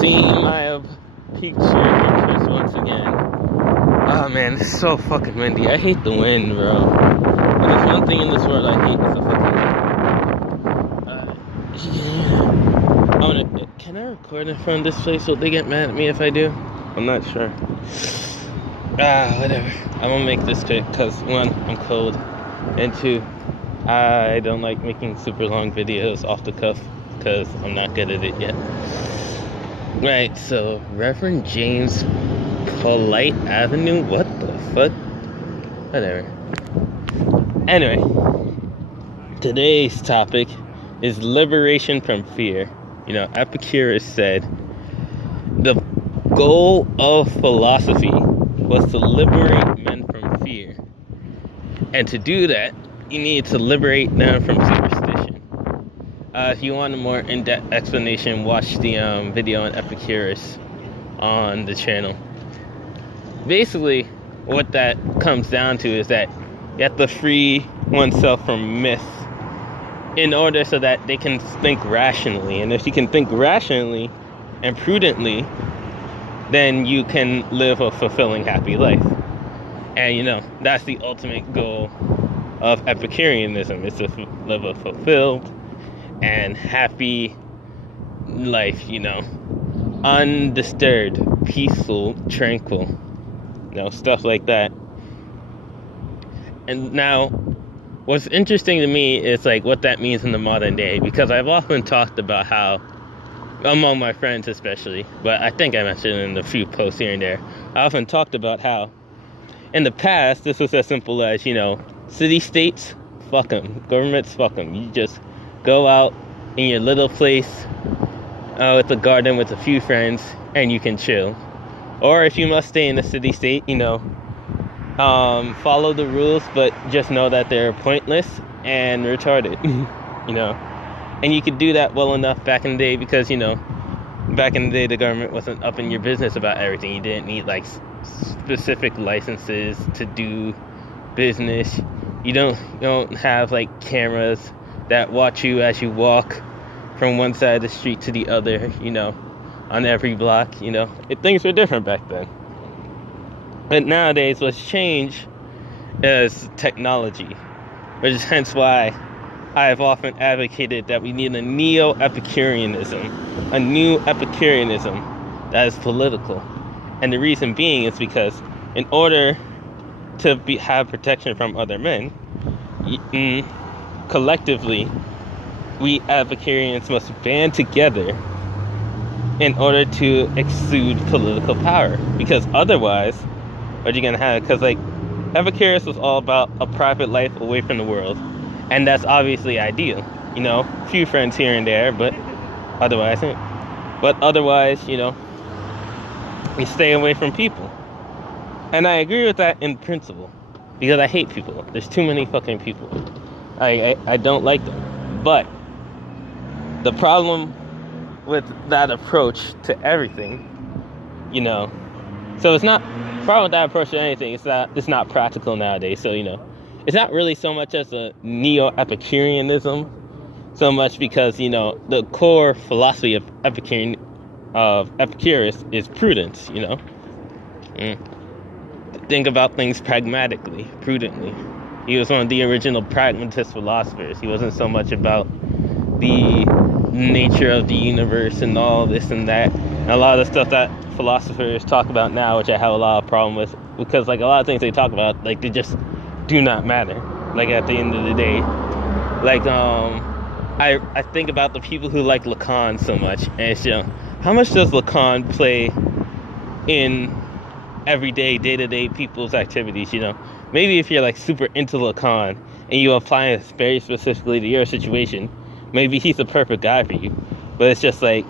seeing my pictures once again. Oh man, it's so fucking windy. I hate the wind, bro. But there's one thing in this world I hate, is the fucking wind. Can I record in front of this place so they get mad at me if I do? I'm not sure. Whatever. I'm gonna make this quick because one, I'm cold, and two, I don't like making super long videos off the cuff because I'm not good at it yet. Right, so Reverend James Polite Avenue, what the fuck? Whatever. Anyway, today's topic is liberation from fear. You know, Epicurus said the goal of philosophy was to liberate men from fear. And to do that, you need to liberate them from superstition. If you want a more in-depth explanation, watch the video on Epicurus on the channel. Basically, what that comes down to is that you have to free oneself from myth in order so that they can think rationally. And if you can think rationally and prudently, then you can live a fulfilling, happy life. And you know, that's the ultimate goal of Epicureanism, is to live a fulfilled and happy life, you know, undisturbed, peaceful, tranquil, you know, stuff like that. And now, what's interesting to me is like what that means in the modern day, because I've often talked about how, among my friends especially, but I think I mentioned it in a few posts here and there, I often talked about how in the past this was as simple as, you know, city-states, fuck them, governments, fuck them. You just go out in your little place with a garden with a few friends and you can chill. Or if you must stay in the city-state, you know, follow the rules, but just know that they're pointless and retarded, you know. And you could do that well enough back in the day because, you know, back in the day the government wasn't up in your business about everything. You didn't need like specific licenses to do business. You don't have like cameras that watch you as you walk from one side of the street to the other, you know, on every block, you know. Things were different back then. But nowadays what's changed is technology, which is hence why I have often advocated that we need a neo-Epicureanism, a new Epicureanism that is political. And the reason being is because in order to have protection from other men, collectively, we Epicureans must band together in order to exude political power. Because otherwise, what are you going to have? Because like Epicurus was all about a private life away from the world. And that's obviously ideal, you know, a few friends here and there, but otherwise, you know, we stay away from people. And I agree with that in principle, because I hate people. There's too many fucking people. I don't like them. But the problem with that approach to everything, you know, so it's not, problem with that approach to anything, it's not practical nowadays, so, you know, it's not really so much as a neo-Epicureanism, so much because, you know, the core philosophy of Epicurus is prudence, you know. Think about things pragmatically, prudently. He was one of the original pragmatist philosophers. He wasn't so much about the nature of the universe and all this and that. And a lot of the stuff that philosophers talk about now, which I have a lot of problem with, because like a lot of things they talk about, like they just do not matter, like at the end of the day. Like I think about the people who like Lacan so much, and it's, you know, how much does Lacan play in everyday, day-to-day people's activities, you know? Maybe if you're like super into Lacan and you apply it very specifically to your situation, maybe he's the perfect guy for you. But it's just like,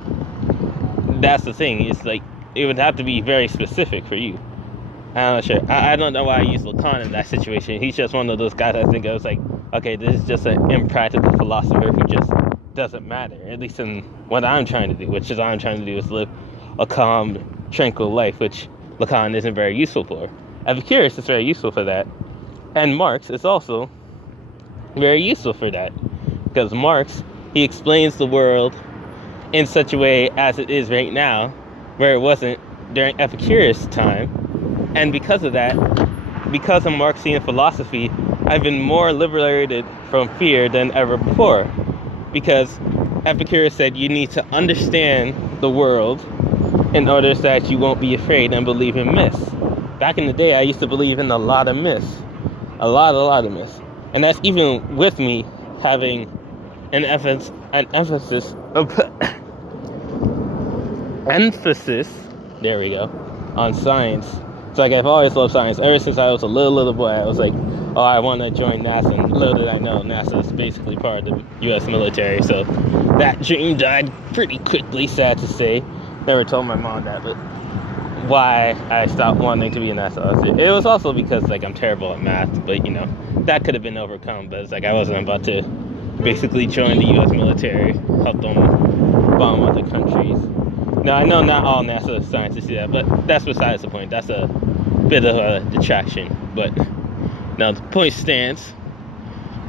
that's the thing, it's like it would have to be very specific for you. I'm not sure. I don't know why I use Lacan in that situation. He's just one of those guys I think I was like, okay, this is just an impractical philosopher who just doesn't matter. At least in what I'm trying to do, which is I'm trying to do is live a calm, tranquil life, which Lacan isn't very useful for. Epicurus is very useful for that. And Marx is also very useful for that. Because Marx, he explains the world in such a way as it is right now, where it wasn't during Epicurus' time. And because of that, because of Marxian philosophy, I've been more liberated from fear than ever before. Because Epicurus said you need to understand the world in order so that you won't be afraid and believe in myths. Back in the day, I used to believe in a lot of myths. A lot of myths. And that's even with me having an emphasis there we go, on science. It's like I've always loved science. Ever since I was a little boy, I was like, oh, I want to join NASA. And little did I know, NASA is basically part of the U.S. military. So that dream died pretty quickly, sad to say. Never told my mom that, but why I stopped wanting to be a NASA officer. It was also because, like, I'm terrible at math, but, you know, that could have been overcome. But it's like I wasn't about to basically join the U.S. military, help them bomb other countries. Now, I know not all NASA scientists do that, but that's besides the point. That's a bit of a detraction. But now the point stands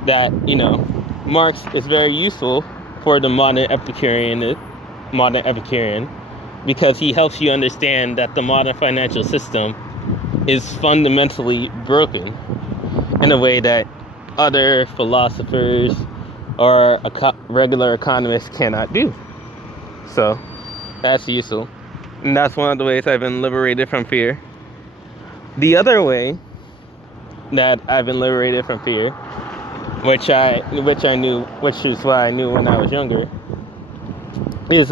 that, you know, Marx is very useful for the modern Epicurean, because he helps you understand that the modern financial system is fundamentally broken in a way that other philosophers or regular economists cannot do. So that's useful. And that's one of the ways I've been liberated from fear. The other way that I've been liberated from fear, which is why I knew when I was younger, is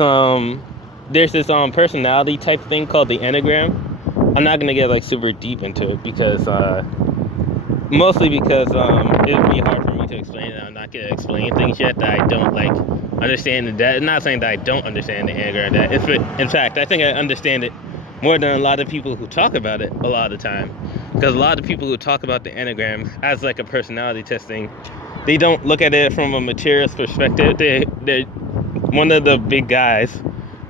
there's this personality type thing called the Enneagram. I'm not gonna get like super deep into it because mostly because it would be hard for me to explain it. I'm not gonna explain things yet that I don't like understand. That I'm not saying that I don't understand the Enneagram. That in fact, I think I understand it more than a lot of people who talk about it a lot of the time. Because a lot of people who talk about the Enneagram as like a personality testing, they don't look at it from a materialist perspective. They're one of the big guys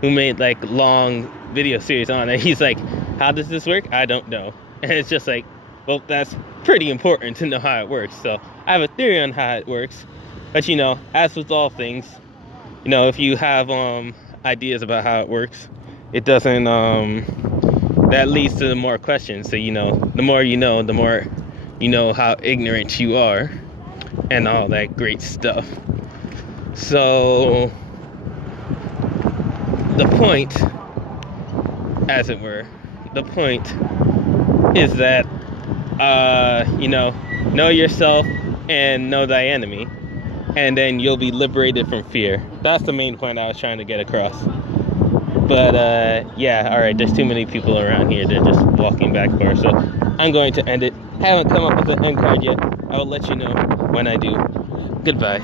who made like long video series on it. He's like, how does this work? I don't know. And it's just like, well, that's pretty important to know how it works. So I have a theory on how it works. But, you know, as with all things, you know, if you have ideas about how it works, it doesn't, that leads to more questions. So, you know, the more you know how ignorant you are and all that great stuff. So the point, as it were, is that, you know yourself and know thy enemy, and then you'll be liberated from fear. That's the main point I was trying to get across. But, yeah, alright, there's too many people around here. They're just walking back and forth, so I'm going to end it. Haven't come up with an end card yet. I will let you know when I do. Goodbye.